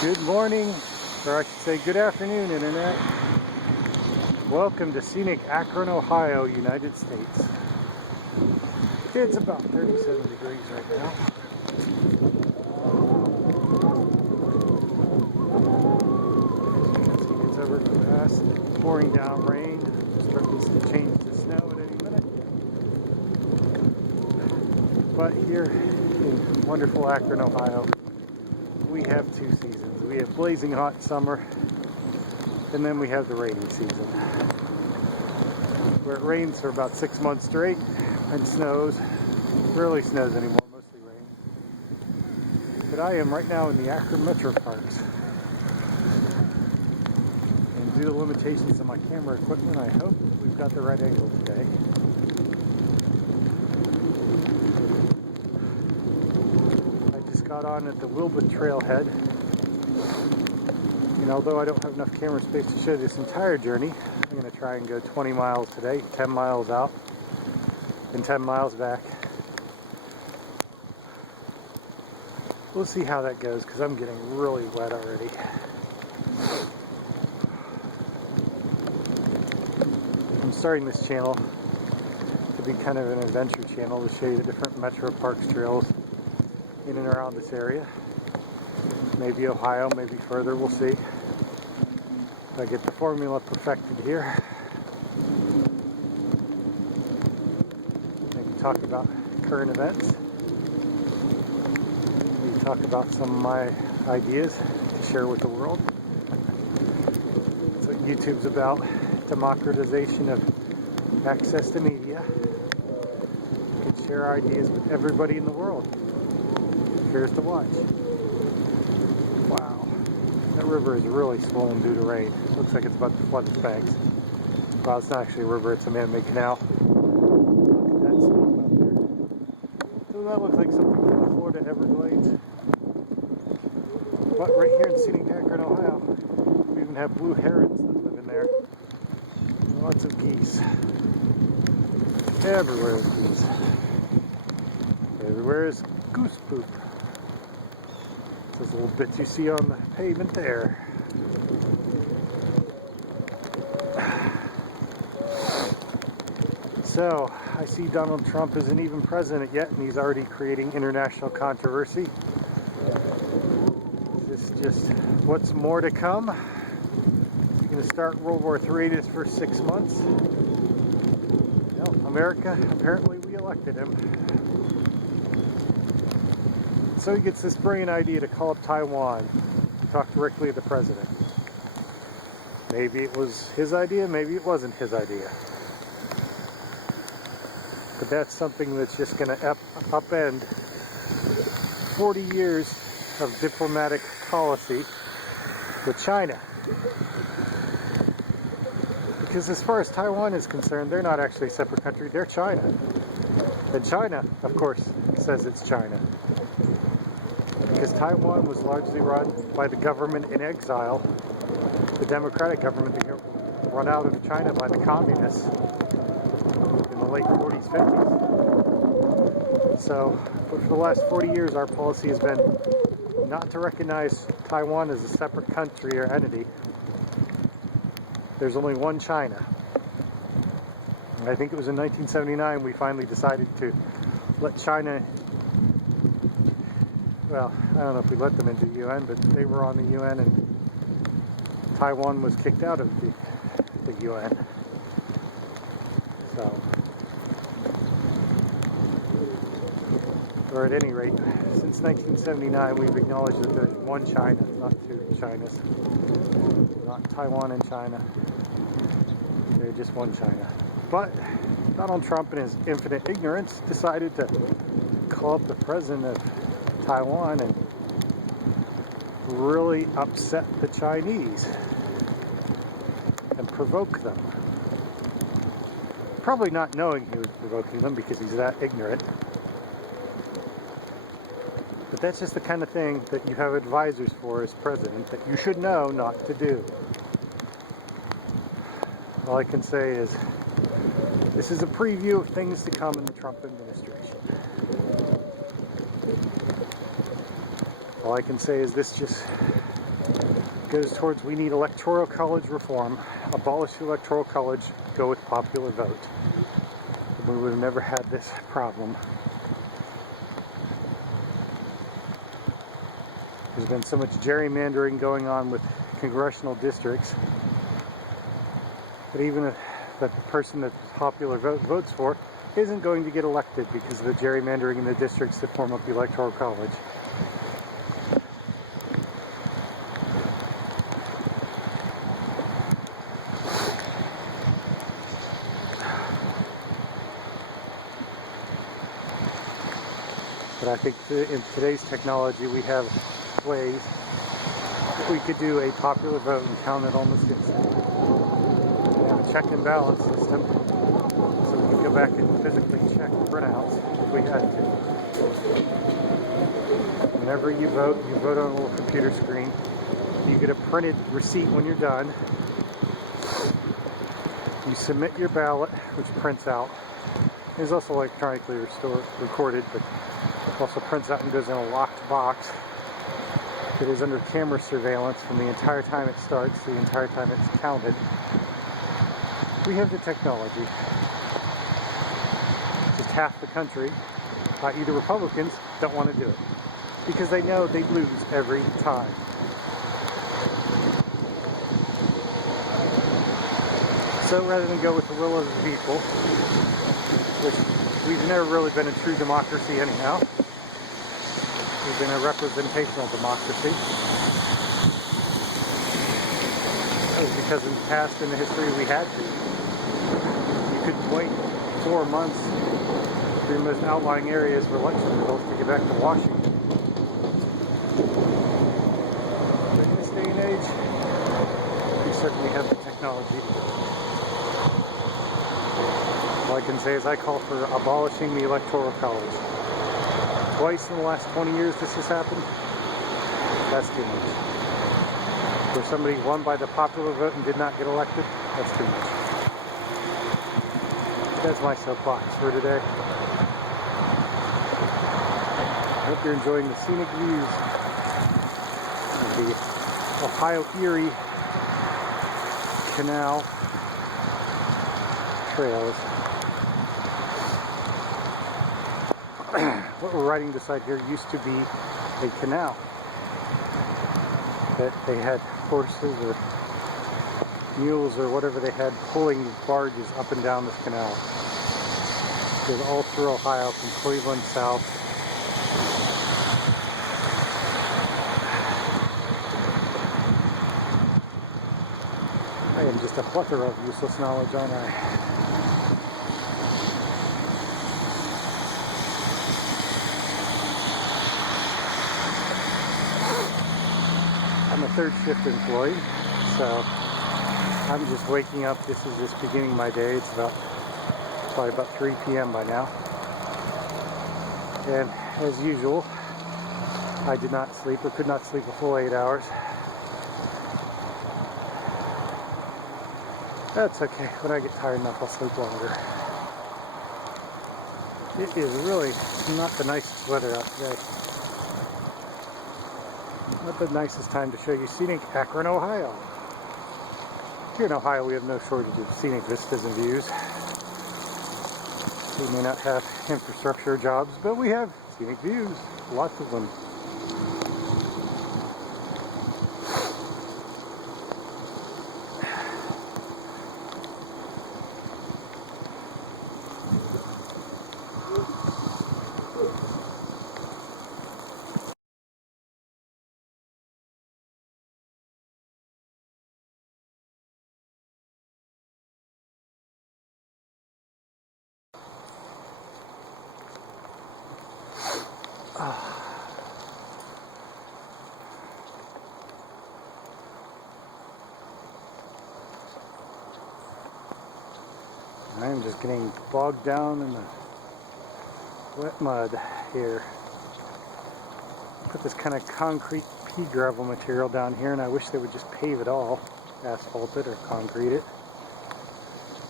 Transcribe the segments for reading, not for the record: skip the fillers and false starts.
Good morning, or I should say good afternoon, Internet. Welcome to scenic Akron, Ohio, United States. It's about 37 degrees right now. As you can see, it's overcast, pouring down rain, starting to change to snow at any minute. But here in wonderful Akron, Ohio, we have two seasons. We have blazing hot summer, and then we have the rainy season, where it rains for about 6 months straight and snows. Rarely snows anymore, mostly rain. But I am right now in the Akron Metroparks. And due to limitations on my camera equipment, I hope we've got the right angle today. I just got on at the Wilbur Trailhead. And although I don't have enough camera space to show this entire journey, I'm going to try and go 20 miles today, 10 miles out, and 10 miles back. We'll see how that goes, because I'm getting really wet already. I'm starting this channel to be kind of an adventure channel to show you the different Metroparks trails in and around this area. Maybe Ohio, maybe further, we'll see. If I get the formula perfected here. Maybe talk about current events. Maybe talk about some of my ideas to share with the world. That's what YouTube's about. Democratization of access to media. You can share ideas with everybody in the world. Here's to watch. Wow, that river is really swollen due to rain. Looks like it's about to flood its banks. Well, it's not actually a river, it's a man-made canal. Look at that swamp out there. Doesn't that look like something from the Florida Everglades? But right here in scenic Akron, Ohio, we even have blue herons that live in there. And lots of geese. Everywhere is geese. Everywhere is goose poop. Those little bits you see on the pavement there. So, I see Donald Trump isn't even president yet, and he's already creating international controversy. Is this just what's more to come? He's going to start World War III this for 6 months. Well, America, apparently we elected him. So he gets this brilliant idea to call up Taiwan and talk directly to the president. Maybe it was his idea, maybe it wasn't his idea. But that's something that's just going to upend 40 years of diplomatic policy with China. Because as far as Taiwan is concerned, they're not actually a separate country, they're China. And China, of course, says it's China. Because Taiwan was largely run by the government in exile, the democratic government that got run out of China by the communists in the late 40s, 50s. So, but for the last 40 years, our policy has been not to recognize Taiwan as a separate country or entity. There's only one China. And I think it was in 1979 we finally decided to let China. Well, I don't know if we let them into the UN, but they were on the UN and Taiwan was kicked out of the UN. So, or at any rate, since 1979 we've acknowledged that there's one China, not two Chinas. Not Taiwan and China. They're just one China. But Donald Trump, in his infinite ignorance, decided to call up the president of Taiwan and really upset the Chinese and provoke them. Probably not knowing he was provoking them because he's that ignorant. But that's just the kind of thing that you have advisors for as president that you should know not to do. All I can say is this is a preview of things to come in the Trump administration. All I can say is this just goes towards we need electoral college reform, abolish the electoral college, go with popular vote. We would have never had this problem. There's been so much gerrymandering going on with congressional districts that even if the person that the popular vote votes for isn't going to get elected because of the gerrymandering in the districts that form up the electoral college. But I think in today's technology we have ways that we could do a popular vote and count it almost instantly. We have a check and balance system, so we can go back and physically check printouts if we had to. Whenever you vote on a little computer screen. You get a printed receipt when you're done. You submit your ballot, which prints out. It's also electronically recorded, but also prints out and goes in a locked box that is under camera surveillance from the entire time it starts to the entire time it's counted. We have the technology. Just half the country, either Republicans, don't want to do it because they know they'd lose every time. So rather than go with the will of the people, which we've never really been a true democracy anyhow, we've been a representational democracy. That was because in the past, in the history, we had to. You couldn't wait 4 months through the most outlying areas for election results to get back to Washington. But in this day and age, we certainly have the technology to do it. All I can say is I call for abolishing the Electoral College. Twice in the last 20 years this has happened. That's too much. For somebody won by the popular vote and did not get elected, that's too much. That's my soapbox for today. I hope you're enjoying the scenic views of the Ohio Erie Canal trails. What we're riding beside here used to be a canal that they had horses or mules or whatever they had pulling barges up and down this canal. It goes all through Ohio from Cleveland south. I am just a plethora of useless knowledge, aren't I? I'm a third shift employee, so I'm just waking up. This is just beginning my day. It's probably about 3 p.m. by now. And as usual, I did not sleep or could not sleep a full 8 hours. That's okay. When I get tired enough, I'll sleep longer. It is really not the nicest weather out today. Not the nicest time to show you scenic Akron, Ohio. Here in Ohio, we have no shortage of scenic vistas and views. We may not have infrastructure jobs, but we have scenic views. Lots of them. I'm just getting bogged down in the wet mud here. Put this kind of concrete pea gravel material down here, and I wish they would just pave it all, asphalt it or concrete it.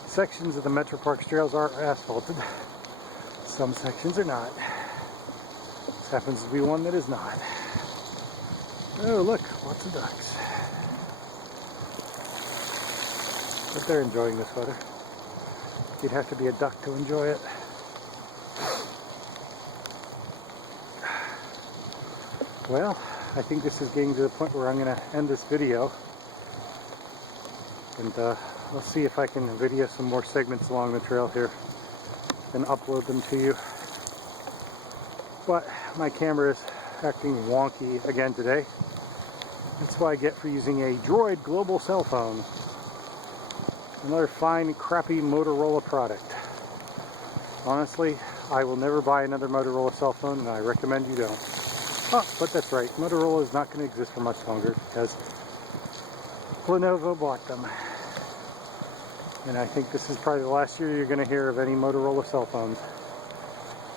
Sections of the Metroparks trails are asphalted. Some sections are not. This happens to be one that is not. Oh, look, lots of ducks. But they're enjoying this weather. You'd have to be a duck to enjoy it. Well, I think this is getting to the point where I'm going to end this video. And I'll see if I can video some more segments along the trail here and upload them to you. But my camera is acting wonky again today. That's what I get for using a Droid global cell phone. Another fine, crappy Motorola product. Honestly, I will never buy another Motorola cell phone, and I recommend you don't. Oh, but that's right, Motorola is not going to exist for much longer because Lenovo bought them. And I think this is probably the last year you're going to hear of any Motorola cell phones.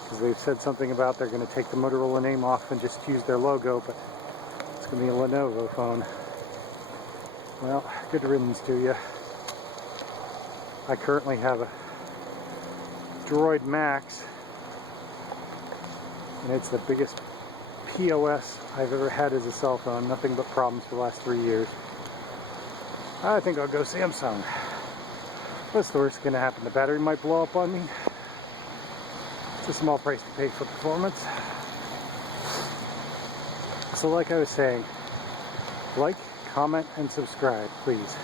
Because they've said something about they're going to take the Motorola name off and just use their logo, but it's going to be a Lenovo phone. Well, good riddance to you. I currently have a Droid Max, and it's the biggest POS I've ever had as a cell phone. Nothing but problems for the last 3 years. I think I'll go Samsung. What's the worst going to happen? The battery might blow up on me. It's a small price to pay for performance. So like I was saying, like, comment, and subscribe, please.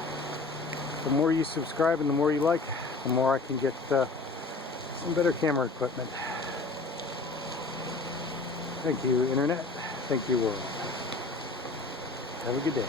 The more you subscribe and the more you like, the more I can get some better camera equipment. Thank you, Internet. Thank you, world. Have a good day.